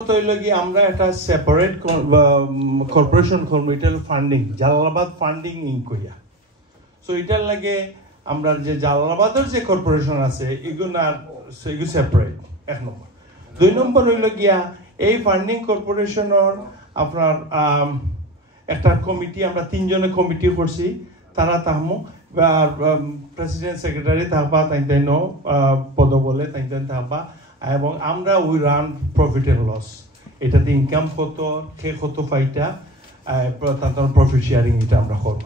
আমরা একটা separate corporation করবো, এটা ফান্ডিং জালালাবাদ ফান্ডিং ইনক কইয়া। সো এটার লাগে আমরা যে জালালাবাদের যে কর্পোরেশন আছে এগুলো সেপারেট, এক নম্বর। দুই নম্বর হইল গিয়া এই ফান্ডিং কর্পোরেশনের আপনার একটা কমিটি, আমরা তিনজনের কমিটি করছি, তারা তাহমো প্রেসিডেন্ট সেক্রেটারি তাহবা তাই পদ বলে তাই তাহবা, এবং আমরা we run profit and loss, এটাতে ইনকাম কত কে কত ফাইটা তার প্রফিট শেয়ারিং এটা আমরা করব।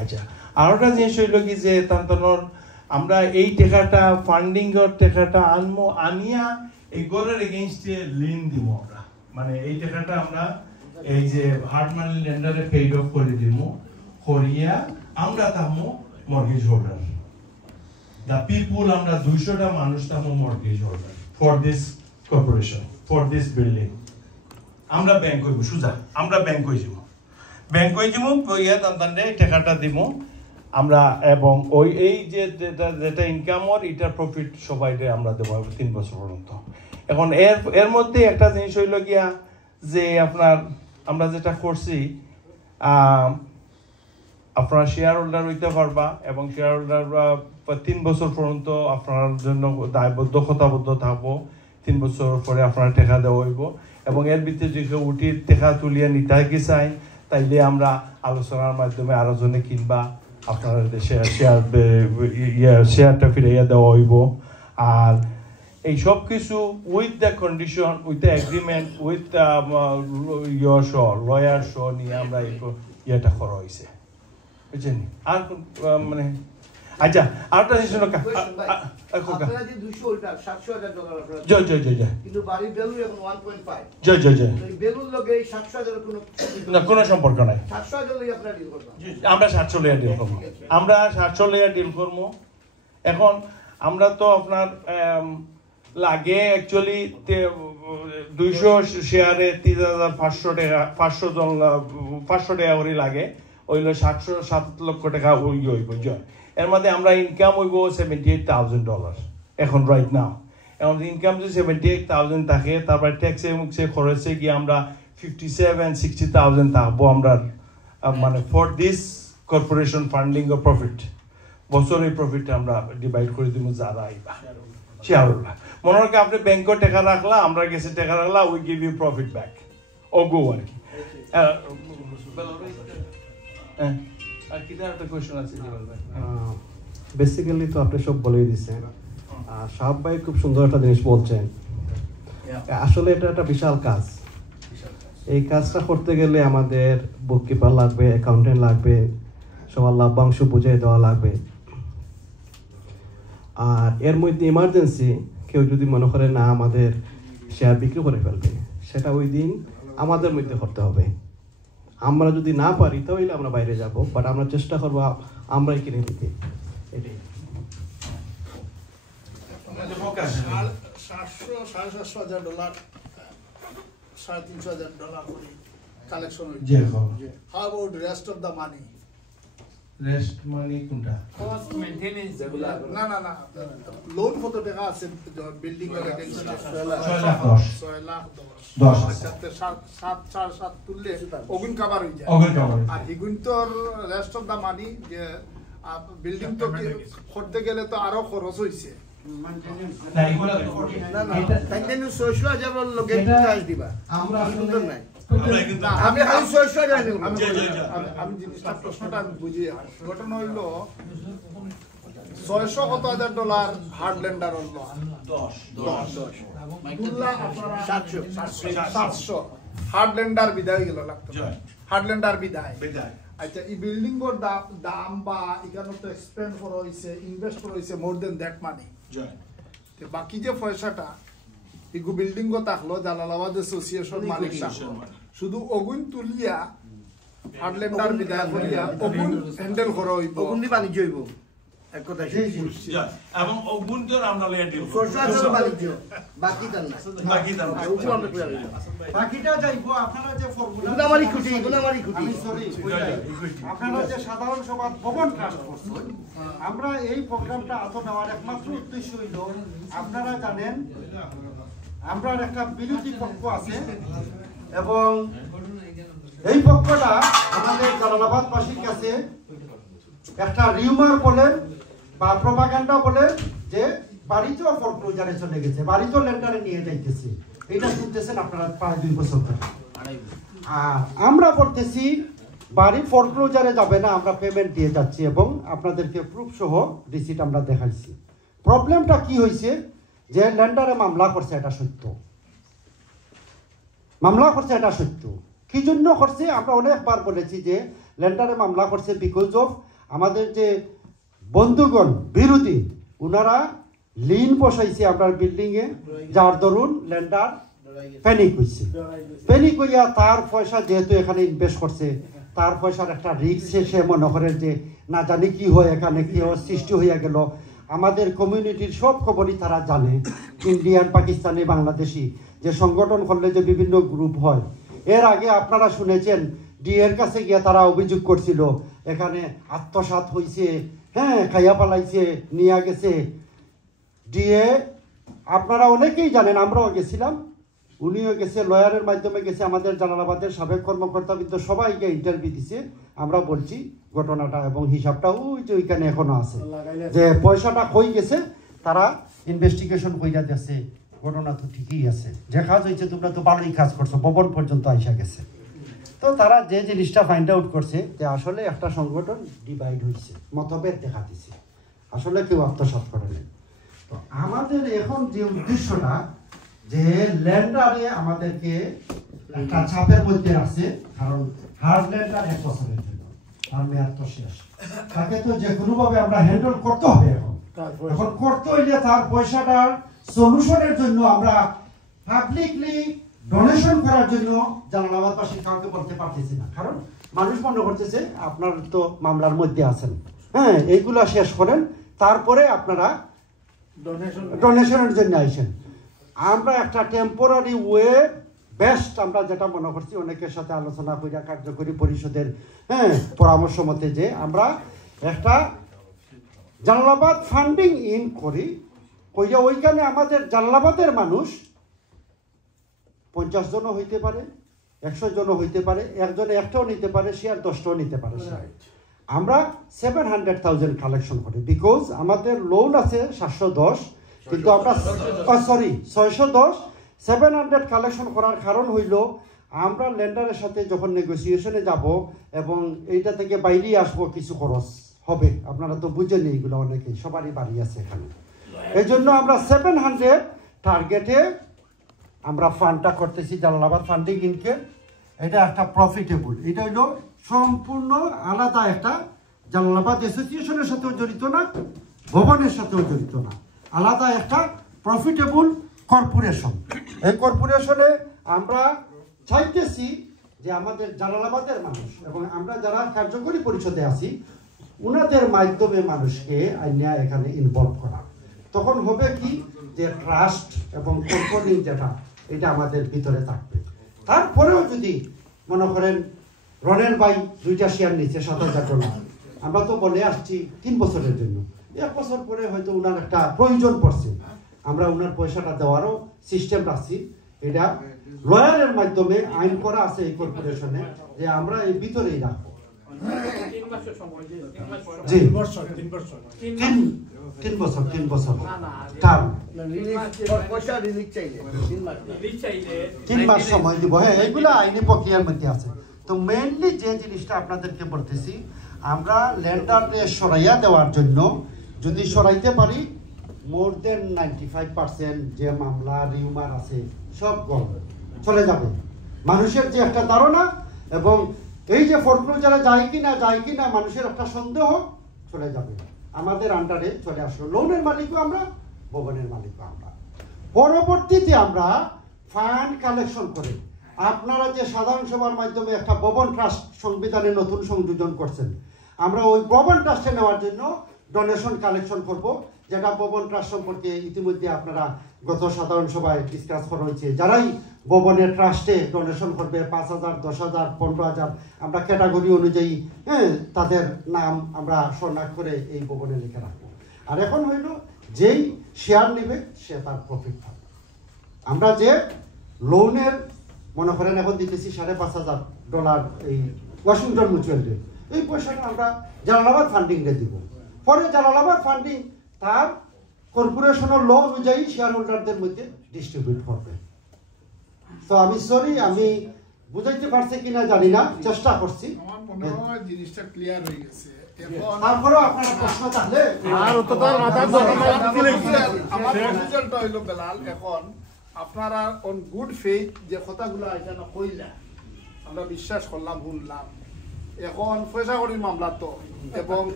আচ্ছা, আর একটা জিনিস হইল কি যে তার আমরা এই টাকাটা ফান্ডিংয়ের টাকাটা আনবো, আনিয়া এই গড়ের এগেইনস্টে লিন দিব আমরা, মানে এই টাকাটা আমরা এই যে হার্ড মানি লেন্ডারে পেইড অফ করে দিব, করিয়া আমরা তাহমো মর্গেজ হোল্ডার, দ্য পিপুল আমরা 200টা মানুষ তাহমো mortgage holder for this corporation, for this building. আমরা ব্যাংক হইব সুজা, আমরা ব্যাংক হয়ে যাব ইয়া তান্তানে টাকাটা দিব আমরা, এবং ওই এই যে যেটা ইনকামর এটার প্রফিট সবাইকে আমরা দেবো 3 বছর পর্যন্ত। এখন এর মধ্যে একটা জিনিস হইল গিয়া যে আপনার আমরা যেটা করছি, আপনারা শেয়ার হোল্ডার হইতে পারবা, এবং শেয়ার হোল্ডার 3 বছর পর্যন্ত আপনার জন্য দায়বদ্ধ কথাবদ্ধ থাকবো, 3 বছর পরে আপনার টাকা দেওয়া হইব, এবং এর ভিতরে যে কেউ উঠি টাকা তুলিয়ে নিতে কি চাই তাইলে আমরা আলোচনার মাধ্যমে আরো জনে কিনবা, আপনার শেয়ারটা ফিরাইয়া দেওয়া হইব। আর এই সব কিছু with the condition, with the agreement, with lawyer শ নিয়ে আমরা ইয়েটা করা হয়েছে, বুঝছেন? আর মানে আচ্ছা, আরেকটা জিনিস আপনারা যে 200 ওটা $700,000 জয় জয় জয় জয়, কিন্তু বাড়ির ভ্যালু এখন 1.5 জয় জয় জয়, এই ভ্যালুর লগে 700,000 কোনো সম্পর্ক নাই। 700,000 লই আপনারা ডিল করবেন, আমরা 700 লইয়া ডিল করব, আমরা 700 লইয়া ডিল করব। এখন আমরা তো আপনার লাগে অ্যাকচুয়ালি 200 শেয়ারে 3,500 টাকা, 500 টাকা করে লাগে, ওইলো 7 লক্ষ টাকা ওই হইব জয়। এর মধ্যে আমরা ইনকাম হইব $78,000 এখন রাইট নাও। এখন ইনকাম যদি 78,000 থাকে, তারপর ট্যাক্সে মুখে খরচে গিয়ে আমরা 57-60,000 থাকবো আমরা, মানে ফর দিস কর্পোরেশন ফান্ডিং ও প্রফিট, বছরের প্রফিট আমরা ডিভাইড করে দিব যারা আইবা শেয়ার হোল্ডার। মনে রাখে আপনি ব্যাংকে টাকা রাখলা, আমরা গেছে টাকা রাখলা, we give you profit back ও গো আর কি। বেসিক্যালি তো আপনি সব বলেই দিচ্ছেন। সাহাব ভাই খুব সুন্দর একটা জিনিস বলছেন, আসলে এটা একটা বিশাল কাজ। এই কাজটা করতে গেলে আমাদের বুককিপার লাগবে, অ্যাকাউন্টেন্ট লাগবে, সবার লাভ্যাংশ বুঝিয়ে দেওয়া লাগবে। আর এর মধ্যে ইমার্জেন্সি কেউ যদি মনে করে না আমাদের শেয়ার বিক্রি করে ফেলবে, সেটা ওই দিন আমাদের মধ্যে করতে হবে। আমরা যদি না পারি তাহলে আমরা বাইরে যাব, বাট আমরা চেষ্টা করবো আমরাই কিনে দিতে। এটাই $700,000 $350,000 করে কালেকশন হয়েছে। How about rest of the money? Rest money কোনটা? কস্ট মেইনটেনেন্স যেগুলা, না না না, লোন কত টাকা আছে বিল্ডিং এর এগেইনস্ট? 6 লাখ 10 7 তুললে ওগুন কভার হয়ে যায়। আর এগুন তো রেস্ট অফ দা মানি, যে বিল্ডিং তো করতে গেলে তো আরো খরচ হইছে। না এগুলা না না, তাইলে 600,000 লোকে চার্জ দিবা, আমরা সুন্দর নাই। আমি খালি 600,000 দিলাম, আমি জিনিসটা প্রশ্নটা আমি বুঝি। ঘটনা হইল $600,000 হার্ড ল্যান্ডার হলো 700 হার্ড ল্যান্ডার বিদায় গেল, লাগতো হার্ড ল্যান্ডার বিদায়। আচ্ছা, এই বিল্ডিং এর দাম বা এখানে তো এক্সপেন্ড করা হইছে, ইনভেস্ট করা হইছে মোর দেন দ্যাট মানি। তো বাকি যে পয়সাটা এগু বিল্ডিং গো থাকলো, জালালাবাদ অ্যাসোসিয়েশন মালিক শুধু ওগুন তুলিয়া হার্ড ল্যান্ডার বিদায় করিয়া ওগুন হ্যান্ডেল করা হইব, ওগুন দি বাণিজ্য হইব এক কথা শেষ। এবং ওগুন তো আমরা লইয়া ডিল সরকার বাণিজ্য বাকি তার না, বাকি তার না, ওগুন আমরা কইরা দিলাম, বাকিটা যাইবো আপনারা যে ফর্মুলা গুনামারি খুঁটি সরি আপনারা যে সাধারণ সভা ভবন ট্রাস্ট করছেন। আমরা এই প্রোগ্রামটা হাতে নেওয়ার একমাত্র উদ্দেশ্য হইল, আপনারা জানেন আমরা একটা বিরোধী পক্ষ আছে এবং এই পক্ষটা আমাদের জালালাবাদবাসীর কাছে একটা রিউমার বলে বা প্রপাগান্ডা বলে যে বাড়িতেও ফোরক্লোজারে চলে গেছে, বাড়িতেও লেন্ডারে নিয়ে যাইতেছে। এটা শুনতেছেন আপনারা প্রায় 2 বছর ধরে। আর আমরা বলতেছি বাড়ি ফোরক্লোজারে যাবে না, আমরা পেমেন্ট দিয়ে যাচ্ছি এবং আপনাদেরকে প্রুফ সহ রিসিট আমরা দেখাইছি। প্রবলেমটা কি হয়েছে যে ল্যান্ডারে মামলা করছে, এটা সত্য, মামলা করছে, এটা সত্য। কি জন্য করছে আমরা অনেকবার বলেছি যে ল্যান্ডারে মামলা করছে বিকজ অফ আমাদের যে বন্ধুগণ বিরোধী ওনারা লিন বসাইছে আপনার বিল্ডিংয়ে, যার দরুন ল্যান্ডার প্যানিক হয়েছে। প্যানিক হইয়া তার পয়সা যেহেতু এখানে ইনভেস্ট করছে, তার পয়সার একটা রিস্ক সে মনে করেন যে না জানি কি হয়, এখানে কি সৃষ্টি হইয়া গেল। আমাদের কমিউনিটির সব খবরই তারা জানে, ইন্ডিয়ান, পাকিস্তানি, বাংলাদেশি যে সংগঠন করলে যে বিভিন্ন গ্রুপ হয়। এর আগে আপনারা শুনেছেন ডিএর কাছে গিয়ে তারা অভিযোগ করছিল এখানে আত্মসাৎ হয়েছে, হ্যাঁ খাইয়া পালাইছে, নিয়ে গেছে। ডিএ আপনারা অনেকেই জানেন, আমরাও গেছিলাম, উনিও গেছে, লয়ারের মাধ্যমে গেছে, আমাদের জালালাবাদের সাবেক কর্মকর্তা কিন্তু সবাইকে ইন্টারভিউ দিছে। আমরা বলছি ঘটনাটা এবং হিসাবটা ওই যে ওইখানে এখনো আছে, যে পয়সাটা কই গেছে তারা ইনভেস্টিগেশন কইরা দিয়েছে। ঘটনা তো ঠিকই আছে, যে কাজ হয়েছে তোমরা তো ভালোই কাজ করছো, ভবন পর্যন্ত আইসা গেছে। তো তারা যে জিনিসটা ফাইন্ড আউট করছে যে আসলে একটা সংগঠন ডিভাইড হয়েছে, মতভেদ দেখা দিছে, আসলে কেউ আত্মসাৎ করে নেই। তো আমাদের এখন যে উদ্দেশ্যটা যে ল্যান্ডারে আমাদেরকে একটা চাপের মধ্যে আছে, কারণ হার্ড ল্যান্ডার 1 বছরের জন্য, তার মেয়াদ তো শেষ, তাকে তো যে কোনোভাবে আমরা হ্যান্ডেল করতে হবে। এখন করতে হইলে তার পয়সাটার সলিউশনের জন্য আমরা পাবলিকলি ডোনেশন করার জন্য জালালাবাদবাসী কাউকে বলতে পারতেছি না, কারণ মানুষ মনে করতেছে আপনার তো মামলার মধ্যে আছেন, হ্যাঁ এইগুলা শেষ করেন তারপরে আপনারা ডোনেশনের জন্য আইসেন। আমরা একটা টেম্পোরারি ওয়ে বেস্ট আমরা যেটা মনে করছি, অনেকের সাথে আলোচনা করিয়া কার্যকরী পরিষদের পরামর্শ মতে যে আমরা একটা জালালাবাদ ফান্ডিং ইন করি, কইয়া ওইখানে আমাদের জালালাবাদের মানুষ 50 জনও হইতে পারে, 100 জনও হইতে পারে, একজনে একটাও নিতে পারে, সে আর 10টাও নিতে পারে। আমরা 700,000 কালেকশন করি, বিকজ আমাদের লোন আছে 710, কিন্তু আমরা 610, 700 কালেকশন করার কারণ হইল আমরা ল্যান্ডারের সাথে যখন নেগোসিয়েশনে যাব এবং এইটা থেকে বাইরে আসবো কিছু খরচ হবে, আপনারা তো বুঝেন এইগুলো, অনেকেই সবারই বাড়ি আছে এখানে। এই জন্য আমরা 700 টার্গেটে আমরা ফান্ডটা করতেছি জালালাবাদ ফান্ডিং ইনকে। এটা একটা প্রফিটেবল, এটা হইল সম্পূর্ণ আলাদা একটা, জালালাবাদ অ্যাসোসিয়েশনের সাথেও জড়িত না, ভবনের সাথেও জড়িত না, আলাদা একটা প্রফিটেবল কর্পোরেশন। এই কর্পোরেশনে আমরা চাইতেছি যে আমাদের জালালাবাদের মানুষ এবং আমরা যারা কার্যকরী পরিষদে আছি উনাদের মাধ্যমে মানুষকে আইনা এখানে ইনভলভ করা। তখন হবে কি যে ট্রাস্ট এবং কোম্পানি যেটা এটা আমাদের ভিতরে থাকবে। তারপরেও যদি মনে করেন রনের ভাই 2টা শেয়ার নিচ্ছে 7,000 ডলার, আমরা তো বলে আসছি 3 বছরের জন্য, 1 বছর পরে হয়তো উনার একটা প্রয়োজন পড়ছে, আমরা উনার পয়সাটা দেওয়ারও সিস্টেম রাখছি। এটা লয়ারের মাধ্যমে আইন করা আছে এই কর্পোরেশনে যে আমরা এই ভিতরেই রাখবো। 3 বছর টার্ম, 3 মাস সময় দিব। হ্যাঁ, এইগুলো আইনি প্রক্রিয়ার মধ্যে আছে। তো মেইনলি যে জিনিসটা আপনাদেরকে বলতেছি, আমরা ল্যান্ডারে সরাইয়া দেওয়ার জন্য যদি সরাইতে পারি, মোর দেন 95% যে মামলা রিউমার আছে সব চলে যাবে। মানুষের যে একটা ধারণা এবং এই যে ফোরক্লোজারে যায় কি না মানুষের একটা সন্দেহ চলে যাবে, আমাদের আন্ডারে চলে আসলো। লোনের মালিকও আমরা, ভবনের মালিকও আমরা। পরবর্তীতে আমরা ফান্ড কালেকশন করে আপনারা যে সাধারণ সভার মাধ্যমে একটা ভবন ট্রাস্ট সংবিধানে নতুন সংযোজন করছেন, আমরা ওই ভবন ট্রাস্টে নেওয়ার জন্য ডোনেশন কালেকশন করব, যেটা ভবন ট্রাস্ট সম্পর্কে ইতিমধ্যে আপনারা গত সাধারণ সভায় ডিসকাস করা হয়েছে। যারাই ভবনের ট্রাস্টে ডোনেশন করবে 5,000, 10,000, 15,000 আমরা ক্যাটাগরি অনুযায়ী তাদের নাম আমরা শনাক্ত করে এই ভবনে লিখে রাখবো। আর এখন হইল যেই শেয়ার নেবে সে তার প্রফিট পাবে। আমরা যে লোনের মনে করেন এখন দিতেছি $5,500 এই ওয়াশিংটন মিউচুয়ালে, এই পয়সাটা আমরা জালালাবাদ ফান্ডিংরে দিব। পরে জালালাবাদ ফান্ডিং তার কর্পোরেশনের ল অনুযায়ী শেয়ার হোল্ডারদের মধ্যে ডিস্ট্রিবিউট করবে। তো আমি সরি, আমি বুঝাইতে পারছি কিনা জানি না, চেষ্টা করছি। আমার মনে হয় জিনিসটা ক্লিয়ার হয়ে গেছে। তারপরেও আপনারা প্রশ্ন থাকলে আমার প্রপোজালটা হইল বেলাল, এখন আপনারা অন গুড ফেইথ যে কথাগুলো এখানে কইলা আমরা বিশ্বাস করলাম, শুনলাম। এখন পয়সা করির মামলা তো, এবং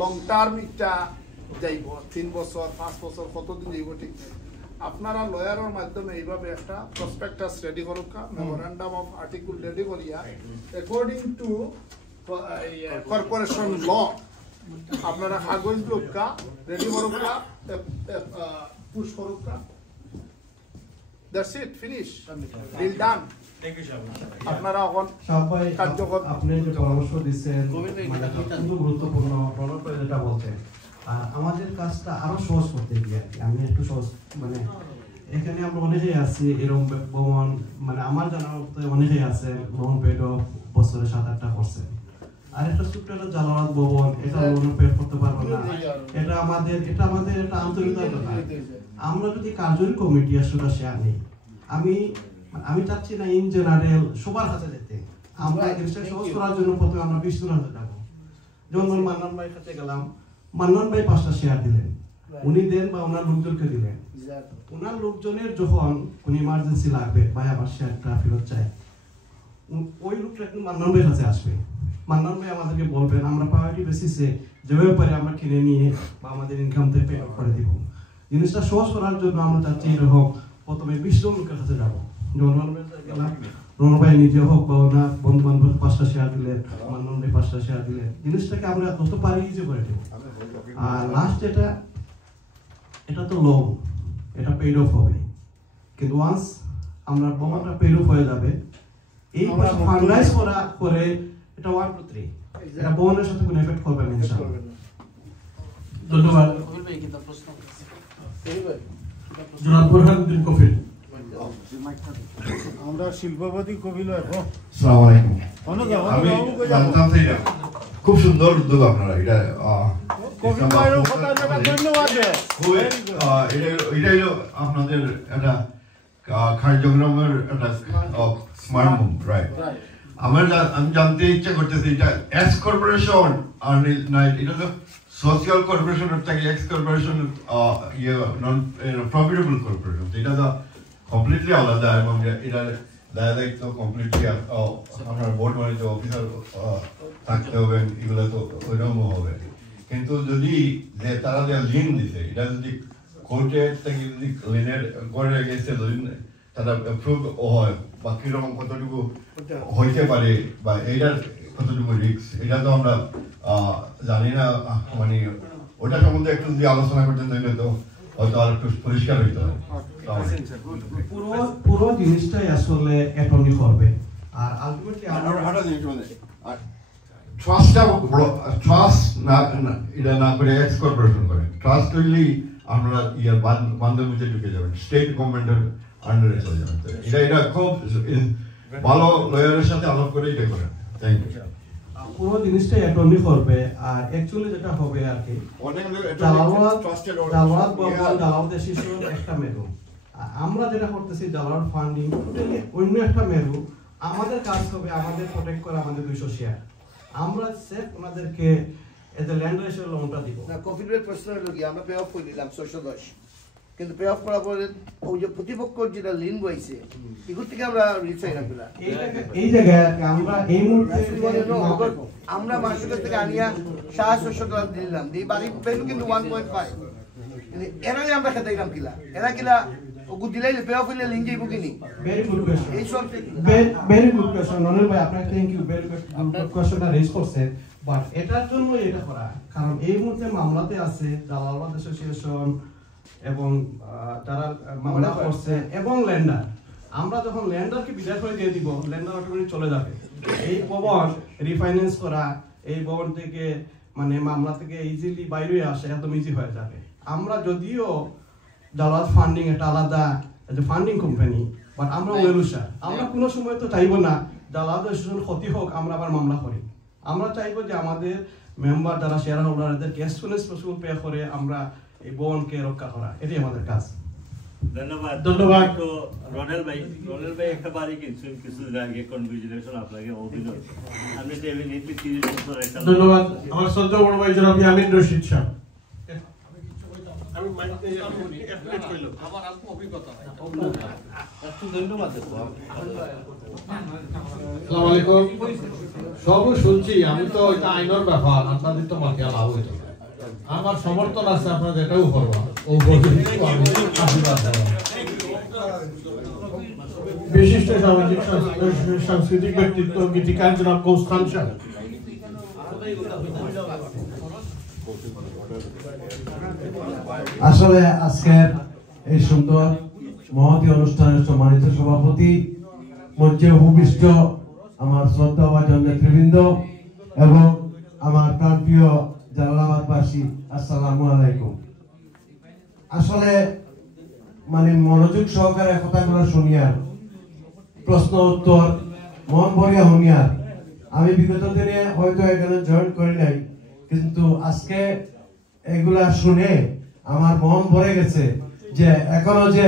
লং টার্ম একটা যাইব, 3 বছর 5 বছর কতদিন যাইব ঠিক নেই। আপনারা লয়ারের মাধ্যমে এইভাবে একটা প্রসপেক্টাস রেডি করুকা, মেমোরেন্ডাম অফ আর্টিকেল রেডি করিয়া অ্যাকর্ডিং টু কর্পোরেশন ল আপনারা কাগজ লোকা রেডি করুকা, পুশ করুকা। That's it, finish. Deal done. Thank you, Shabbat. আপনারা এখন সবাই কার্যকর আপনি যে পরামর্শ দিচ্ছেন মানে অত্যন্ত গুরুত্বপূর্ণ প্রণব যেটা বলছেন। আর আমাদের কাজটা আরো সহজ করতে গিয়ে আমি একটু সহজ মানে এখানে আমরা অনেকেই আছি এরকম ভবন, মানে আমার জানার মতো অনেকেই আছে লোন পেড বছরে 7-8টা করছে। আর একটা ছোট্ট একটা জালালাবাদ ভবন, এটা লোন পেড করতে পারবো না। এটা আমাদের একটা আন্তরিকতা দরকার। আমরা যদি কার্যকরী কমিটি আসলে সে আমি চাচ্ছি না ইন জেনারেল সবার কাছে যেতে। আমরা এই জিনিসটা সহজ করার জন্য প্রথমে আমরা 20 জন হাতে যাবো। যেমন মান্নান ভাই কাছে গেলাম, মান্নান ভাই 5টা শেয়ার দিলেন, উনি দেন বা ওনার লোকজনকে দিলেন। ওনার লোকজনের যখন কোন ইমার্জেন্সি লাগবে বা আবার শেয়ারটা ফেরত চায়, ওই লোকটা একটু মান্নান ভাইয়ের কাছে আসবে। মান্নান ভাই আমাদেরকে বলবেন, আমরা প্রায়োরিটি বেসিসে যেভাবে পারি আমরা কিনে নিয়ে বা আমাদের ইনকাম থেকে পে করে দিব। জিনিসটা সহজ করার জন্য আমরা চাচ্ছি এরকম প্রথমে 20 জন লোকের কাছে যাবো। যেমন রোহন ভাই নিজে হোক বা ওনার বন্ধু বান্ধব 5টা শেয়ার দিলেন, মান্নান ভাই 5টা শেয়ার দিলেন, জিনিসটাকে আমরা যত পারি ইজি করে দেবো। আর লাস্ট এটা তো লোন, এটা পেইড অফ হবে, কিন্তু ওয়ান্স আমরা বহনটা পেইড অফ হয়ে যাবে, এই ফান্ডরাইজ করা করে এটা 1 to 3 এটা বহনের সাথে কোনো এফেক্ট করবে না ইনশাআল্লাহ। ধন্যবাদ। জনাব বুরহানুদ্দিন কফিল। আমরা শিল্পপতি কবিল আসসালামু আলাইকুম। আমি জানতাম যে এটা খুব সুন্দর উদ্যোগ আপনারা, এটা ধন্যবাদ। এটা হলো আপনাদের একটা কার্যক্রমের একটা স্মার্ট মুভ, রাইট? আমি জানতে ইচ্ছা করতেছি এটা এক্স কর্পোরেশন আর এটা তো সোশিয়াল কর্পোরেশন থেকে এক্স কর্পোরেশন নন প্রফিটেবল কর্পোরেশন, এটা তো কমপ্লিটলি আলাদা এবং এটা দায়িত্ব কমপ্লিটলি আপনার বোর্ড মানে যে অফিসার থাকতে হবে, এগুলো তো ওইরকম হবে। কিন্তু যদি যে তারা যে লিন দিছে, এটা যদি কোর্টের থেকে যদি লিনের করে গেছে, যদি তারা অ্যাপ্রুভ হয় বা কিরকম কতটুকু হইতে পারে বা এইটার কতটুকু রিস্ক, এটা তো আমরা জানি না। মানে ওটা সম্বন্ধে একটু যদি আলোচনা করতেন তাহলে তো হয়তো আর একটু পরিষ্কার হইতে হবে। পুরো জিনিসটাই আসলে অ্যাটর্নি করবে। আর আলটিমেটলি ট্রাস্ট এটা না করে এক্স কর্পোরেশন করে, ট্রাস্ট হইলেই আমরা ইয়ার বান্ধব মধ্যে ঢুকে যাবেন, স্টেট গভর্নমেন্টের আন্ডারে চলে যাবেন। এটা খুব ভালো লয়ারের সাথে আলাপ করে এটা করেন। Thank you. পুরো জিনিসটাই অ্যাটর্নি করবে। আর অ্যাকচুয়ালি যেটা হবে আর কি, জালালাবাদের শিশুর একটা মেরু, আমরা যেটা করতেছি জালালাবাদ ফান্ডিং অন্য একটা মেরু। আমাদের কাজ হবে আমাদের প্রোটেক্ট করা আমাদের 200 শেয়ার, আমরা সেফ ওনাদেরকে এজ এ ল্যান্ডার হিসেবে লোনটা দিব। না কফিলের প্রশ্ন হলো কি, আমরা পে অফ করে দিলাম 610, কিন্তু পে অফ করার পরে ওই যে প্রতিপক্ষর যেটা লিন বইছে এগুলো থেকে আমরা রিচাই রাখবো না। এই জায়গায় আমরা এই মুহূর্তে আমরা মার্কেট থেকে আনিয়া $600 দিলাম, এই বাড়ি ভ্যালু কিন্তু 1.5, কিন্তু এরা আমরা খেতে দিলাম কিলা, এরা কিলা ওগু দিলাই পে অফ হইলে লিন যাইব কিনি। ভেরি গুড কোশ্চেন, এই সব ভেরি গুড কোশ্চেন অনিল ভাই, আপনাকে থ্যাংক ইউ, ভেরি গুড কোশ্চেনটা রেজ করছেন। বাট এটার জন্য এটা করা, কারণ এই মুহূর্তে মামলাতে আছে জালালাবাদ অ্যাসোসিয়েশন এবং যারা মামলা করছে এবং ল্যান্ডার। আমরা যখন ল্যান্ডারকে বিদায় করে দিয়ে দিব, ল্যান্ডার অটোমেটিক চলে যাবে। এই ভবন রিফাইন্যান্স করা, এই ভবন থেকে মানে মামলা থেকে ইজিলি বাইরে আসে, একদম ইজি হয়ে যাবে। আমরা যদিও জালালাবাদ ফান্ডিং একটা আলাদা as a funding company, but আমরা ওয়েলুশার, আমরা কোনো সময় তো চাইবো না জালালাবাদ অ্যাসোসিয়েশন ক্ষতি হোক আমরা আবার মামলা করি। আমরা চাইবো যে আমাদের মেম্বার যারা শেয়ার হোল্ডারদেরকে as soon as possible pay করে আমরা এই বনকে রক্ষা করা, এটাই আমাদের কাজ। ধন্যবাদ। তো রনেল ভাই একটা বাড়ি কিনছেন কিছুদিন আগে, কনগ্রেচুলেশন আপনাকে, অভিনন্দন। আপনি ডেফিনেটলি 30 বছর একটা। ধন্যবাদ আমার শ্রদ্ধেয় বড় ভাই জনাব আমিন রশিদ সাহেব। আমার অল্প অভিজ্ঞতা নাই। ধন্যবাদ। আসসালামু আলাইকুম। সব শুনছি, আমি তো এটা আইনের ব্যাপার, আপনাদের তো মাথা লাভ হইতো। আমার সমর্থন আছে, আপনারা যেটাও করবা বিশিষ্ট সামাজিক সাংস্কৃতিক ব্যক্তিত্ব গীতিকার জনাব কৌস খান সাহেব। আসলে আজকের এই সুন্দর মহতী অনুষ্ঠানের সম্মানিত সভাপতি, মঞ্চে উপবিষ্ট আমার শ্রদ্ধাভাজন নেতৃবৃন্দ এবং আমার প্রাণপ্রিয় জালালাবাদবাসী, আসসালামু আলাইকুম। আসলে মনোযোগ সহকারে কথাগুলো শুনিয়ার, প্রশ্ন উত্তর মন ভরিয়া শুনিয়ার। আমি বিগত দিনে হয়তো এখানে জয়েন করি নাই, কিন্তু আজকে এগুলা শুনে আমার মন ভরে গেছে যে এখনো যে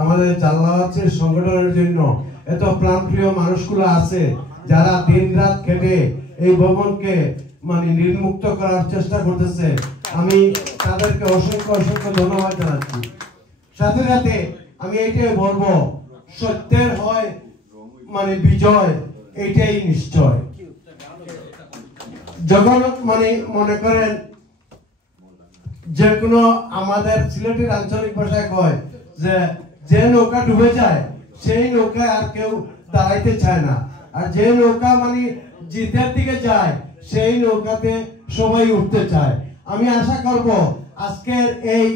আমাদের জালালাবাদ সংগঠনের জন্য এত প্রাণপ্রিয় মানুষগুলো আছে যারা দিন রাত খেটে এই ভবনকে নির্মুক্ত করার চেষ্টা করতেছে। আমি তাদেরকে অসংখ্য অসংখ্য ধন্যবাদ জানাচ্ছি। সাথে সাথে আমি এইটাই বলবো, সত্যের হয় বিজয়, এইটাই নিশ্চয়। যখন মনে করেন যে কোনো আমাদের সিলেটের আঞ্চলিক ভাষায় কয় যে নৌকা ডুবে যায় সেই নৌকায় আর কেউ দাঁড়াইতে চায় না, আর যে নৌকা জিতের দিকে যায় সেই নৌকাতে সবাই উঠতে চায়। আমি আশা করব আজকের এই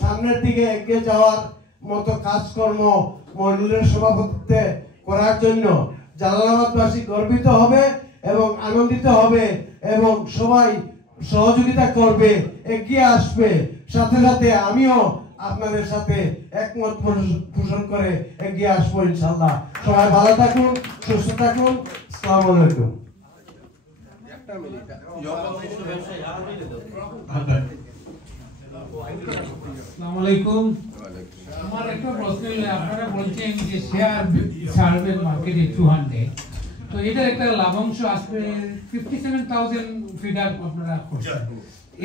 সামনের দিকে এগিয়ে যাওয়ার মতো কাজকর্ম মন্ডলের সভাপতিত্বে করার জন্য জালালাবাদবাসী গর্বিত হবে এবং আনন্দিত হবে এবং সবাই সহযোগিতা করবে, এগিয়ে আসবে। সাথে সাথে আমিও আপনাদের সাথে একমত পোষণ করে এগিয়ে আসবো ইনশাআল্লাহ। সবাই ভালো থাকুন, সুস্থ থাকুন। আসসালামু আলাইকুম। আসসালামু আলাইকুম। আমার একটা প্রশ্ন, আপনারা বলছেন যে শেয়ার ছাড়বেন মার্কেটে 200, তো এটার একটা লাভাংশ আসবে 57,000 ফিগার আপনারা করছেন।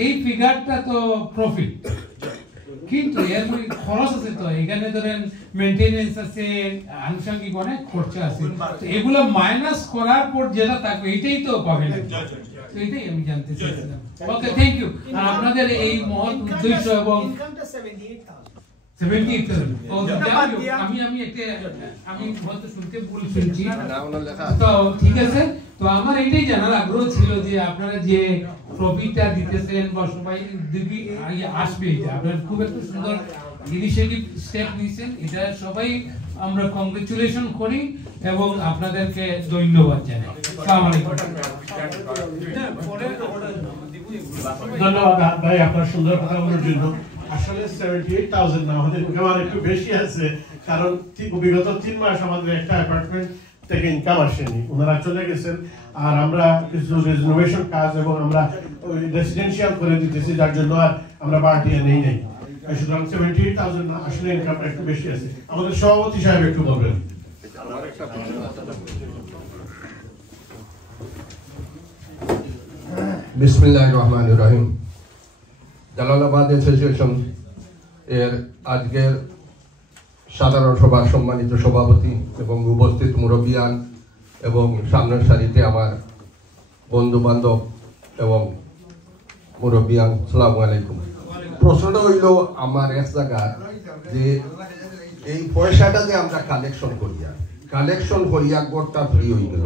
এই ফিগারটা তো প্রফিট, কিন্তু এর খরচ আছে, তো এখানে ধরেন মেইনটেনেন্স আছে, আনুষঙ্গিক অনেক খরচা আছে, তো এগুলো মাইনাস করার পর যেটা থাকবে এটাই তো পাবেন। তো এটাই আমি জানতে চাইছিলাম। ওকে, থ্যাংক ইউ। আর আপনাদের এই মহৎ উদ্দেশ্য এবং 78,000 আমি হয়তো শুনতে ভুল শুনছি, তো ঠিক আছে। তো আমার এইটাই জানার আগ্রহ ছিল যে আপনারা যে প্রফিটটা দিতেছেন বা সবাই আসবে, এটা আপনারা খুব একটা সুন্দর ইনিশিয়েটিভ স্টেপ নিয়েছেন, এটা সবাই আমরা কংগ্রেচুলেশন করি এবং আপনাদেরকে ধন্যবাদ জানাই। আসসালামু আলাইকুম। ধন্যবাদ ভাই আপনার সুন্দর কথাগুলোর জন্য। আসলে 78,000 না, আমাদের ইনকাম একটু বেশি আছে, কারণ বিগত 3 মাস আমাদের একটা অ্যাপার্টমেন্ট থেকে ইনকাম আসেনি, ওনারা চলে গেছেন। আর আমরা কিছু রিনোভেশন কাজ এবং আমরা রেসিডেন্সিয়াল করে দিতেছি, যার জন্য আর আমরা বাড়িয়ে নেই নাই। সুতরাং 78,000 না, আসলে ইনকামটা একটু বেশি আছে। আমাদের সভাপতি সাহেব একটু বলবেন। বিসমিল্লাহির রহমানির রহিম। জালালাবাদ অ্যাসোসিয়েশন এর আজকের সাধারণ সভার সম্মানিত সভাপতি এবং উপস্থিত মুরব্বিয়ান এবং সামনের সারিতে আমার বন্ধু বান্ধব এবং মুরব্বিয়ান, আসসালামু আলাইকুম। প্রশ্নটা হইল আমার এক জায়গায় যে এই পয়সাটা যে আমরা কালেকশন করিয়া গড়টা ফ্রি হয়ে গেল,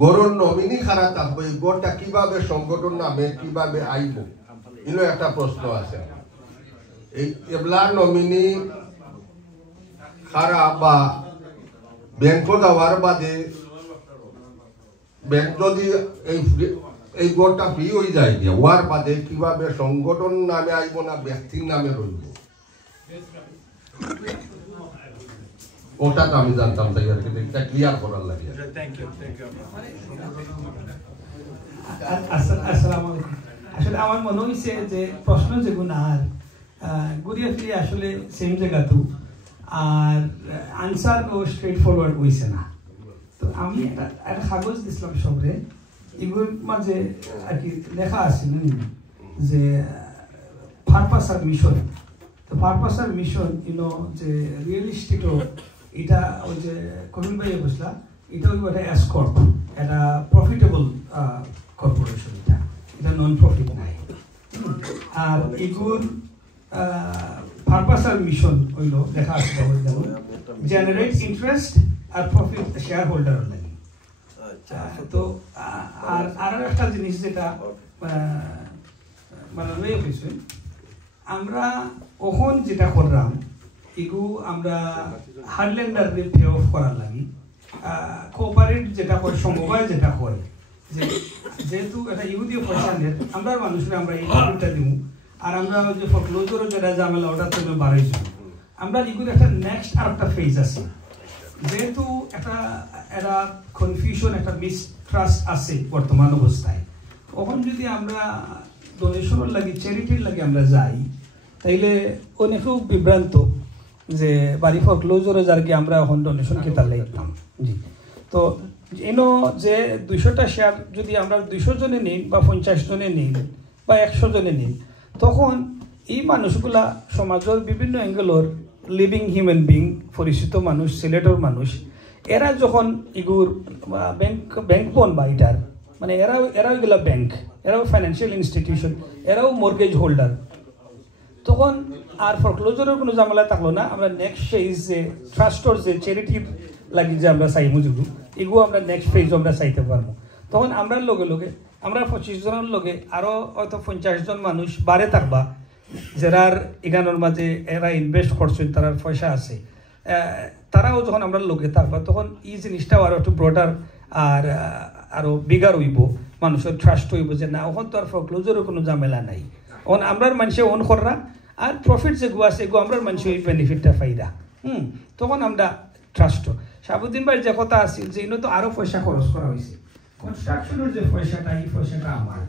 গড়ের নমিনি খারাপ থাকবে, এই গড়টা কিভাবে সংগঠন নামে কিভাবে আইব, এগুলো একটা প্রশ্ন আছে। এই এবলার নমিনি খারাপ বা ব্যাংক দেওয়ার বাদে ব্যাংক যদি এই গড়টা ফ্রি হয়ে যায় হওয়ার বাদে কিভাবে সংগঠন নামে আইব না ব্যক্তির নামে রইব, ওটা তো আমি জানতাম তাই আর কি, এটা ক্লিয়ার করার লাগে। থ্যাংক ইউ আসসালামু আলাইকুম। আসলে আমার মনে হয়েছে যে প্রশ্ন যেগুলো আর ঘুরিয়ে ফিরে আসলে সেম জায়গাতেও আর আনসার ও স্ট্রেট ফরওয়ার্ড হয়েছে না। তো আমি একটা কাগজ দিছিলাম সবরে, এগুলোর মাঝে আর কি লেখা আছে যে পারপাস আর মিশন। তো পারপাস আর মিশন যে রিয়েলিস্টিক এটা ওই যে করিম ভাই বসলা, এটা ওই একটা এসকর্প, এটা প্রফিটেবল কর্পোরেশন, এটা নন প্রফিট নাই। আর এগুলোর পারপাস আর মিশন হইল দেখা আছে জেনারেট ইন্টারেস্ট আর প্রফিট শেয়ার হোল্ডার লাগে। তো আর একটা জিনিস যেটা মানে আমরা ওখন যেটা করলাম এগু আমরা হার্ডল্যান্ডার পে অফ করার লাগি কোঅপারেট যেটা করে সমবায় যেটা হয় যে যেহেতু এটা ইহুদিও পয়সা নেই, আমরা মানুষরা আমরা এই প্রফিটটা দিব আর আমরা যে ফোরক্লোজারও যেটা ঝামেলা ওটা তুমি বাড়াইছো। আমরা এগুলো একটা নেক্সট আর একটা ফেজ আছে, যেহেতু একটা কনফিউশন একটা মিসট্রাস্ট আছে বর্তমান অবস্থায়। তখন যদি আমরা ডোনেশনের লাগি চ্যারিটির লাগি আমরা যাই তাইলে অনেকেও বিভ্রান্ত যে বাড়ি ফোরক্লোজারে যার কি আমরা এখন ডোনেশন কি তার লাগলাম। জি, তো যে 200টা শেয়ার যদি আমরা 200 জনে নিই বা 50 জনে নিই বা 100 জনে নিই, তখন এই মানুষগুলা সমাজের বিভিন্ন অ্যাঙ্গেলর লিভিং হিউম্যান বিং, পরিচিত মানুষ, সিলেটের মানুষ, এরা যখন এগুর ব্যাংক বন বা এটার মানে এরাও এগুলা ব্যাংক, এরাও ফাইন্যান্সিয়াল ইনস্টিটিউশন, এরাও মর্গেজ হোল্ডার, তখন আর ফোরক্লোজারের কোনো ঝামেলা থাকলো না। আমরা নেক্সট ফেজ যে ট্রাস্টর যে চ্যারিটির লাগি যে আমরা চাইমু যেগুলো এগুলো আমরা নেক্সট ফেজ আমরা চাইতে পারবো। তখন আমরা লগে লগে আমরা 25 জনের লগে আরও হয়তো 50 জন মানুষ বাড়ে থাকবা, যারার এখানোর মাঝে এরা ইনভেস্ট করছেন, তার পয়সা আছে, তারাও যখন আমরা লগে থাকবা তখন এই জিনিসটাও আরও একটু ব্রডার আর আরও বিগার হইব, মানুষের ট্রাস্ট হইব যে না ওখান তো আর ফোরক্লোজারের কোনো ঝামেলা নাই, ওখান আমরার মানুষে ওন কররা আর প্রফিট যেগুলো আছে এগুলো আমরার মানুষে ওই বেনিফিটটা ফাইদা। তখন আমরা ট্রাস্ট। শাহাবুদ্দিন ভাই যে কথা আছিল যে ইনো তো আরও পয়সা খরচ করা হয়েছে, কনস্ট্রাকশনের যে পয়সাটা এই পয়সাটা আমার,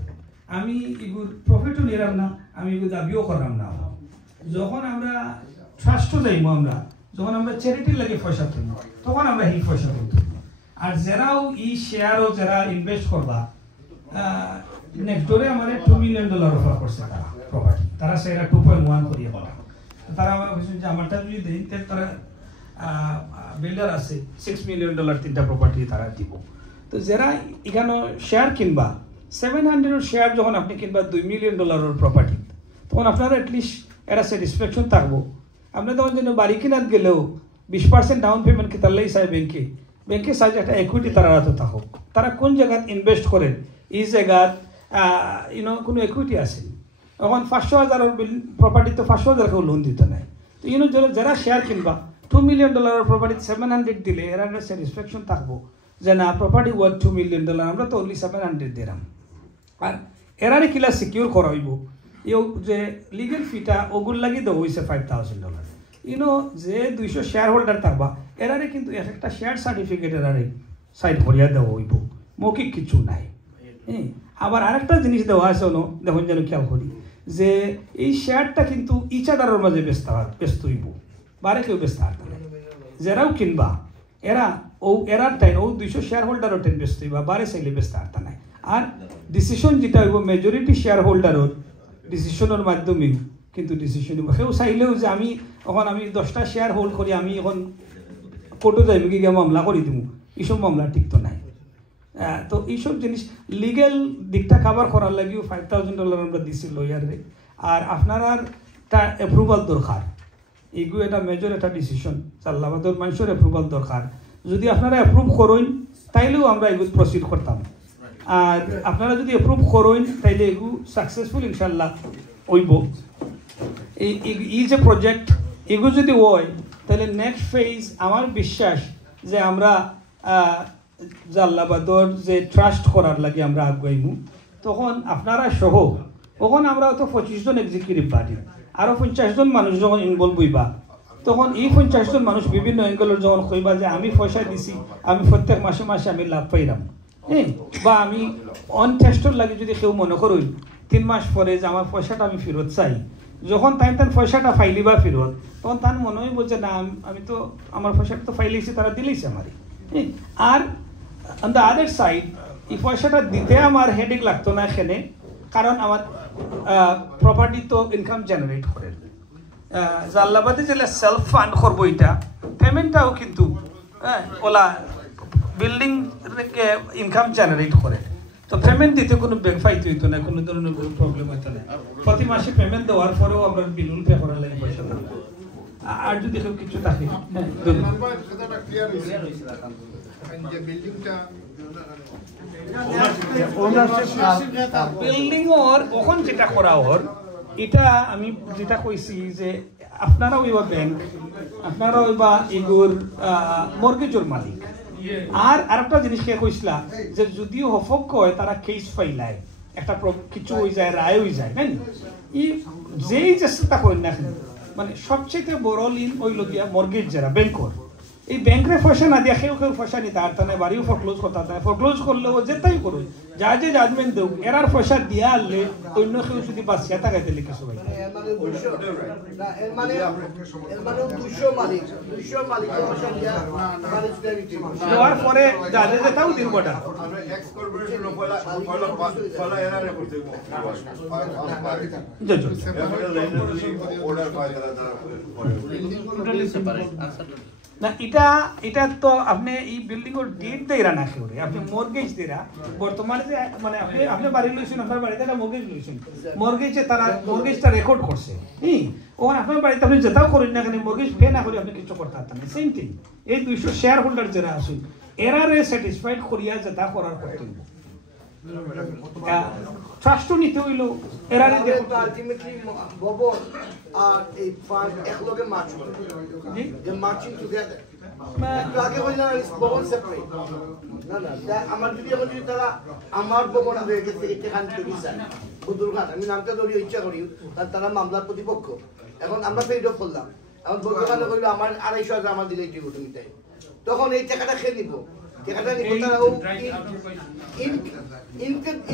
আমি এগুলো প্রফিটও নিলাম না, আমি এগুলো দাবিও করলাম না। যখন আমরা ট্রাস্টও যাইব, আমরা যখন আমরা চ্যারিটির লাগে পয়সা তুলব তখন আমরা এই পয়সা তুলব। আর যারাও এই শেয়ারও যারা ইনভেস্ট করবা, নেক্সট ডোরে আমার $2 মিলিয়ন অফার করছে তারা প্রপার্টি, তারা সেটা 2.1 করিয়ে বলা। তারা আমার বলছেন যে আমারটা যদি দেন তারা বিল্ডার আছে $6 মিলিয়ন 3টা প্রপার্টি তারা দিব। তো যারা এখানে শেয়ার কিনবা 700 শেয়ার যখন আপনি কিনবা $2 মিলিয়ন প্রপার্টি, তখন আপনারা অ্যাটলিস্ট একটা স্যাটিসফ্যাকশন থাকবো। আপনি তখন যেন বাড়ি কিনার গেলেও 20% ডাউন পেমেন্ট কি তারলেই চাই ব্যাংকে চাই একটা একুইটি তারা তো থাকুক। তারা কোন জায়গায় ইনভেস্ট করেন এই জায়গার কোনো একুইটি আছে, এখন 500,000 প্রপার্টি তো 500,000 লোন দিতে নাই। তো যারা শেয়ার কিনবা $2 মিলিয়ন প্রপার্টি 700 দিলে এরা একটা স্যাটিসফ্যাকশন থাকবো যে না প্রপার্টি ওয়ার্থ $2 মিলিয়ন, আমরা তো অনলি 700 দিলাম। আর এরারে কিলা সিকিউর করা হইব যে লিগেল ফিটা ওগুলো লাগি দেওয়া হয়েছে $5,000। যে 200 শেয়ার হোল্ডার থাকবা এরারে কিন্তু একটা শেয়ার সার্টিফিকেট এরারে সাইড করিয়া দেওয়া হইব, মৌখিক কিছু নাই। আবার আরেকটা জিনিস দেওয়া আছে দেখুন যেন খেয়াল করি যে এই শেয়ারটা কিন্তু ইচ্ছাদারের মাঝে ব্যস্ত হইব, বারে কেউ ব্যস্ত আর যারাও কিনবা এরার টাইম 200 শেয়ার হোল্ডারও টাইম ব্যস্ত হইবা, বারে চাইলে ব্যস্ত আর নাই। আর ডিসিশন যেটা হইব মেজরিটি শেয়ার হোল্ডারের ডিসিশনের মাধ্যমেও কিন্তু ডিসিশন হইব। সেও চাইলেও যে আমি 10টা শেয়ার হোল্ড করি আমি এখন কোর্টে যাইব কি মামলা করে দিব, এইসব মামলা ঠিক তো নাই। তো এইসব জিনিস লিগেল দিকটা কাভার করার লাগেও $5,000 আমরা দিছি লয়ারে। আর আপনার অ্যাপ্রুভাল দরকার, এইগুলো একটা মেজর একটা ডিসিশন, চাল্লাবাদর মানুষের অ্যাপ্রুভাল দরকার। যদি আপনারা অ্যাপ্রুভ করেন তাইলেও আমরা এগুলো প্রসিড করতাম, আর আপনারা যদি অ্যাপ্রুভ করেন তাইলে এগুলো সাকসেসফুল ইনশাল্লাহ হইব। এই যে প্রজেক্ট এগুলো যদি হয় তাহলে নেক্সট ফেজ আমার বিশ্বাস যে আমরা জাল্লাবাদর যে ট্রাস্ট করার লাগে আমরা আগাইমু, তখন আপনারা সহ তখন আমরা তো 25 জন এক্সিকিউটিভ পার্টি আরো 50 জন মানুষ যখন ইনভলভ হইবা তখন এই 50 জন মানুষ বিভিন্ন অ্যাঙ্গেলের যখন কইবা যে আমি পয়সা দিছি আমি প্রত্যেক মাসে মাসে আমি লাভ পাইলাম বা আমি অন টেস্টের লাগে যদি কেউ মনে করুন 3 মাস পরে যে আমার পয়সাটা আমি ফেরত চাই যখন তাই পয়সাটা ফাইলিবা ফেরত তখন তার মনে হয় বলছে না আমি তো আমার পয়সাটা তো ফাইলেছি তারা দিলেইছে আমারই আর অন দ্য আদার সাইড এই পয়সাটা দিতে আমার হেডেক লাগতো না এখানে কারণ আমার প্রপার্টি তো ইনকাম জেনারেট করে জাল্লাবাদে যেটা সেলফ ফান্ড করবো এটা পেমেন্টটাও কিন্তু ওলা বিল্ডিং ইনকাম জেনারেট করে তো পেমেন্ট দিতে কোনো বেগফাইতে হইতো না কোনো ধরনের প্রবলেম হইতো না প্রতি মাসে পেমেন্ট দেওয়ার পরেও আমরা বিল পে করার লাগে পয়সা না আর যদি কেউ কিছু থাকে বিল্ডিং ওর ওখান যেটা করা ওর এটা আমি যেটা কইছি যে আপনারা ওইবা ব্যাংক আপনারা ওইবা এগুর মর্গেজের মালিক আর আরেকটা জিনিস কে কইছিলা যে যদিও হফক হয় তারা কেস ফাইলায় একটা কিছু হয়ে যায় রায় হয়ে যায় তাই এই যেই চেষ্টা করেন না মানে সবচেয়ে বড় লিন হইল গিয়া মর্গেজ যারা ব্যাংকর এই ব্যাংকের পয়সা না দিয়া কেউ পয়সা নিতে আর তানে বাড়িও ফোরক্লোজ করতে হয় ফোরক্লোজ করলেও যেটাই করুন যা যে জাজমেন্ট দেব এরার পয়সা দিয়া আনলে অন্য কেউ যদি বাঁচিয়া থাকাই দিলে কিছু ভাই দেওয়ার পরে জাজে যেটাও দিব ওটা না এটা তো আপনি এই বিল্ডিং এর ডেট দেইরা না করে আপনি মর্গেজ দেইরা বর্তমানে যে মানে আপনি বাড়ি লইছেন আপনার বাড়িতে একটা মর্গেজ লইছেন মর্গেজে তারা মর্গেজটা রেকর্ড করছে ওখান আপনার বাড়িতে আপনি যেটাও করেন না কেন মর্গেজ পে না করে আপনি কিছু করতে পারতেন না সেম থিং এই 200 শেয়ার হোল্ডার যারা আসুন এরারে স্যাটিসফাইড করিয়া যেটা করার করতে হবে ট্রাস্ট নিতে হইল এরারে দেখো আলটিমেটলি ভবন আর এই ফান্ড একলগে মার্চ করে যে মার্চিং টুগেদার একটু আগে হইল না ভবন সেপারেট না আমার যদি তারা আমার ভবন হয়ে গেছে এটা খান থেকে যায় বদুল খান আমি নামটা ধরি ইচ্ছা করি তারা মামলার প্রতিপক্ষ এখন আমরা পেইড অফ করলাম এখন বদুল খান কইল আমার 250,000 আমার দিলেই দিব তুমি তাই তখন এই টাকাটা খেয়ে নিব টাকাটা নিব তারা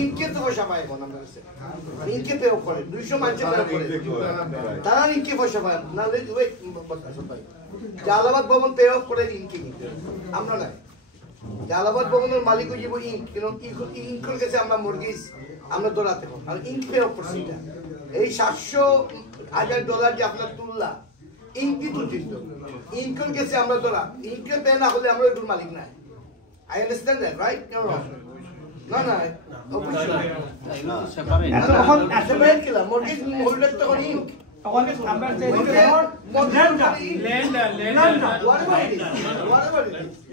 ইনকে তো পয়সা পায় এখন আমরা কাছে ইনকে পে করে 200 মানুষ পে করে তারা ইনকে পয়সা পায় না ওই জালাবাদ ভবন পে অফ করে ইনকে আমরা না জালাবাদ ভবনের মালিক হইব ইনক ইনকের কাছে আমরা মর্গেজ আমরা দৌড়াতে হবে আর ইনক পে অফ করছি এটা এই $700,000 যে আপনার তুললা ইনকি তুলছিল ইনকের কাছে আমরা দৌড়া ইনকে পে না হলে আমরা ওই মালিক নাই I understand that, right? No. না অবশ্যই এখন আসলে কিলা মর্গেজ হোল্ডার তো করি আমরা যে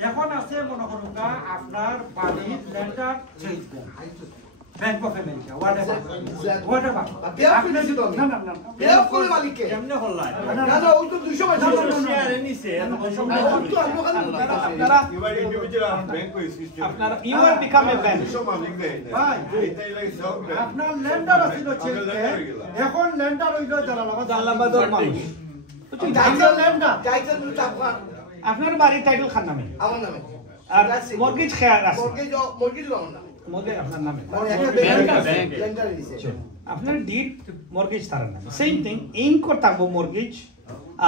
এখন আছে মনে করুন আপনার বাড়ির lender bank of America whatever আপনি যদি না বেয়া করে মালিককে কেমনে হল্লাই না ওই তো 200 মাস শেয়ারে নিছে আপনারা you are become a bank আপনার ল্যান্ডার আছিল এখন ল্যান্ডার হইল জালালাবাদের মানুষ টাইটেল ল্যান্ডার আপনার বাড়ির টাইটেল খান নামে আমার নামে আর মর্গেজ খেয়াল আছে মর্গেজ আমার নামে মর্গেজ আপনার নামে ল্যান্ডার দিছে আপনার ডিড মর্গেজ তার নামে সেম থিং ইনকর থাকবো মর্গেজ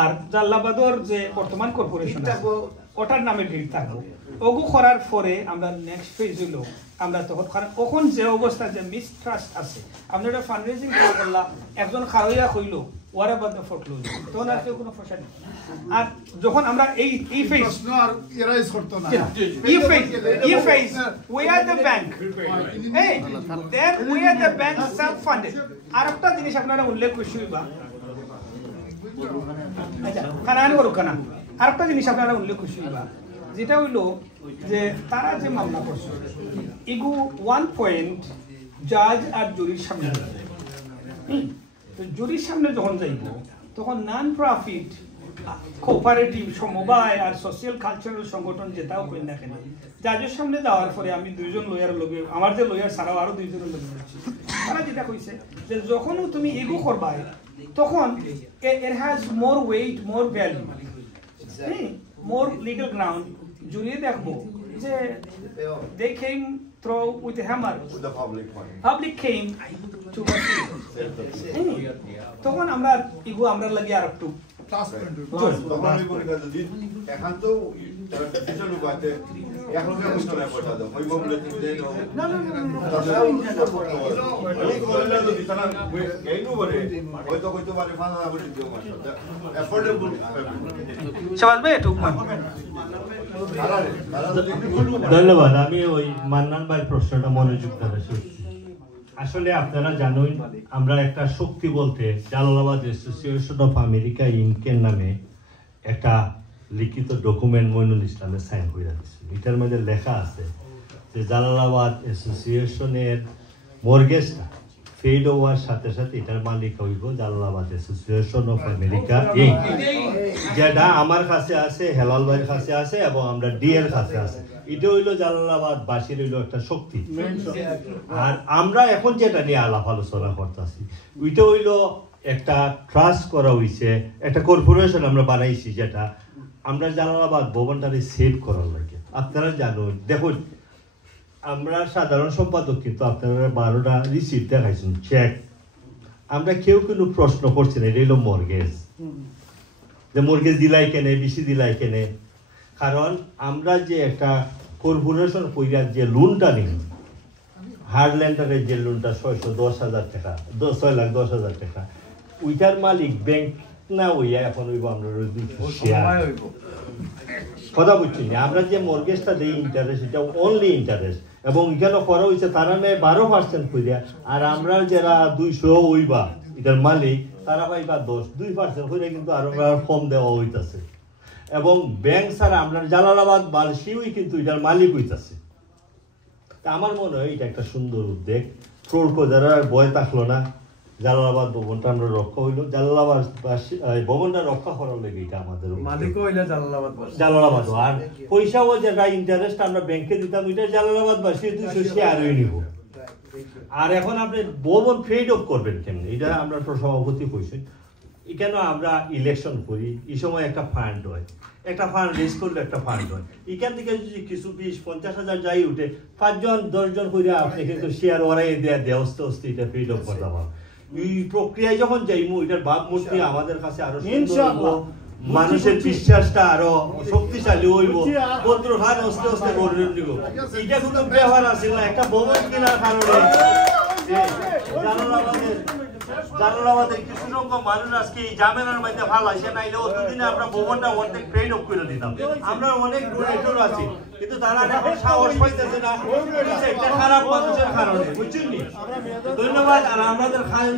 আর জালালাবাদের যে বর্তমান কর্পোরেশন আছে ওটার নামে ডিড থাকবো ওগু করার পরে আমরা নেক্সট ফেজ হইল আমরা তখন কারণ কখন যে অবস্থা যে মিসট্রাস্ট আছে আমরা একটা ফান্ড রেজিং করলাম একজন খাওয়াইয়া কইল what about the foreclosure তখন আর কেউ কোনো ফসা নেই আর যখন আমরা এই ফেজ আর এরাইজ করতে না এই phase we are the bank hey then we are the bank self funded আর একটা জিনিস আপনারা উল্লেখ করছিবা আচ্ছা কারণ করুক না আর একটা জিনিস আপনারা উল্লেখ করছিবা যেটা হইলো যে তারা যে মামলা করছে এগু 1 পয়েন্ট জাজ আর জুরির সামনে তো জুরির সামনে যখন যাইব তখন নন প্রফিট কোঅপারেটিভ সমবায় আর সোশ্যাল কালচারাল সংগঠন যেটাও কই না কেন জাজের সামনে যাওয়ার পরে আমি দুইজন লয়ার লগে আমার যে লয়ার ছাড়াও আরো দুইজন লগে বলছি তারা যেটা কইছে যে যখনও তুমি এগু করবাই তখন it has more weight, more value, more legal ground. জুরিয়ে দেখবো যে they came through with a hammer, with the public came to তখন আমরা ইগো আমরা লাগি আর একটু ক্লাস পয়েন্ট তখন আমি বলি যদি এখন তো তারা ডিসিশন উপাতে এখন কেন মুশকিল পয়সা দাও ওই বলে দেই না এই কোলা যদি তারা এই নো বলে হয়তো হয়তো মানে ফানা বলে দিও মাশাআল্লাহ অ্যাফোর্ডেবল শাবাশ ভাই একটু ধন্যবাদ। আমি ওই মান্নান ভাই প্রশ্নটা মনোযোগ দ্বারা শুনছি। আসলে আপনারা জানেন আমরা একটা শক্তি বলতে জালালাবাদ অ্যাসোসিয়েশন অফ আমেরিকা ইনকের নামে একটা লিখিত ডকুমেন্ট মইনুল ইসলামে সাইন করে দিয়েছে। এটার মধ্যে লেখা আছে যে জালালাবাদ অ্যাসোসিয়েশনের মর্গেজটা ফেড হওয়ার সাথে সাথে এটার মালিক হইব Jalalabad association of America Inc, যেটা আমার কাছে আছে, হেলাল ভাইয়ের কাছে আছে এবং আমরা ডি এর কাছে আছে। এটা হইলো জালালাবাদ বাসীর হইলো একটা শক্তি। আর আমরা এখন যেটা নিয়ে আলাপ আলোচনা করতেছি ওইটা হইলো একটা ট্রাস্ট করা হয়েছে, একটা কর্পোরেশন আমরা বানাইছি, যেটা আমরা জালালাবাদ ভবনটারে সেভ করার লাগে। আপনারা জানুন, দেখুন আমরা সাধারণ সম্পাদক কিন্তু আপনারা 12টা রিসিপ্ট দেখাইছেন, চেক। আমরা কেউ কোনো প্রশ্ন করছি না, এটা হইলো মর্গেজ, যে মর্গেজ দিলাই কেনে, বেশি দিলাই কেনে। কারণ আমরা যে একটা কর্পোরেশন কইরা যে লোনটা নিই, হার্ডল্যান্ডারের যে লোনটা 610,000 টাকা, 6,10,000 টাকা, ওইটার মালিক ব্যাংক না হইয়া এখন হইব আমরা কথা বুঝছি না। আমরা যে মর্গেজটা দিই ইন্টারেস্ট, এটা অনলি ইন্টারেস্ট, এবং এখানে করা হয়েছে তারা নেয় 12% কইরা, আর আমরা যারা 200 হইবা এটার মালিক তারা পাইবা 2% কইরা, কিন্তু আরো কম দেওয়া হইতাছে। এবং ব্যাংক ছাড়া আমরা জালালাবাদ বালসিও কিন্তু এটার মালিক হইতাছে। তা আমার মনে হয় এটা একটা সুন্দর উদ্যোগ। ফ্রড যারা ভয় থাকলো না, জালালাবাদ ভবনটা আমরা রক্ষা হইলো। জালালাবাদ ভবনটা রক্ষা করার লেগে এটা আমাদের মালিক হইলো জালালাবাদ, আর পয়সাও যেটা ইন্টারেস্ট আমরা ব্যাংকে দিতাম এটা জালালাবাদ বাসী 200 শেয়ার হয়ে নিব। আর এখন আপনি ভবন ফেড অফ করবেন কেমন, এটা আমরা সভাপতি কইছি। এখানে আমরা ইলেকশন করি, এই সময় একটা ফান্ড হয়, একটা ফান্ড রেজ করলে একটা ফান্ড হয়। এখান থেকে যদি কিছু 20-50,000 যাই উঠে 5জন 10জন করে আপনি কিন্তু শেয়ার ওরাই দেয়া অস্তে অস্তে এটা ফেড অফ করতে পারবেন। এই প্রক্রিয়ায় যখন যাইমু এটার ভাবমূর্তি আমাদের কাছে আরো ইনশাআল্লাহ, মানুষের বিশ্বাসটা আরো শক্তিশালী হইব, পত্রখান আস্তে আস্তে গড়ে উঠব। এটা কোনো ব্যবহার আছে না, একটা ভবন কেনার কারণে জালালাবাদের কিছু সংখ্যক মানুষ আজকে এই জামেলার মধ্যে ভালো আসে, নাইলে অতদিনে আমরা ভবনটা অর্ধেক ট্রেন অফ করে দিতাম। আমরা অনেক ডোনেটর আছি, কিন্তু তারা এখন সাহস পাইতেছে না, একটা খারাপ মানুষের কারণে, বুঝছেন? ধন্যবাদ। আর আমাদের খায়